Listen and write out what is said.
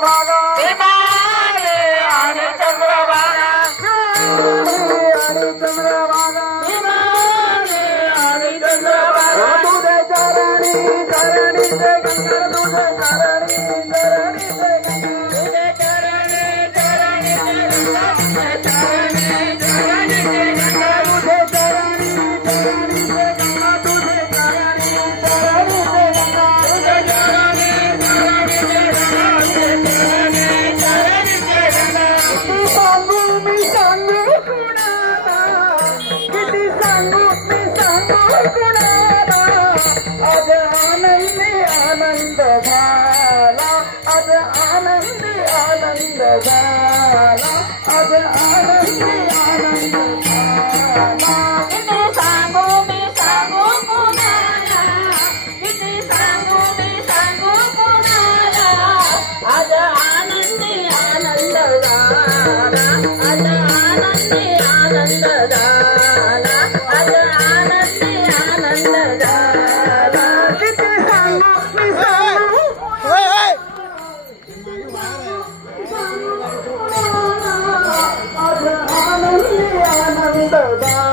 चंद्रभागा विमाने आणि चंद्रभागा आणि चंद्रभागा विमाने आणि चंद्रभागा तुझे चरणी चरणी से गंगा तुझे चरणी चरणी से गंगा तुझे चरणी चरणी से गंगा तुझे चरणी चरणी से गंगा तुझे चरणी चरणी से गंगा तुझे चरणी चरणी से गंगा तुझे चरणी चरणी से गंगा तुझे चरणी चरणी से गंगा मी सांगू कुणाला किती सांगू मी सांगू कुणाला आज आनंदी आनंद झाला आज आनंदी आनंद झाला आज आनंदी आनंद झाला किती सांगू मी सांगू कुणाला किती सांगू मी सांगू कुणाला आज आनंदी आनंद झाला आज आनंदी आनंद झाला आज आनंदी आनंद झाला किती सांगू मी सांगू आज आनंदी आनंद झाला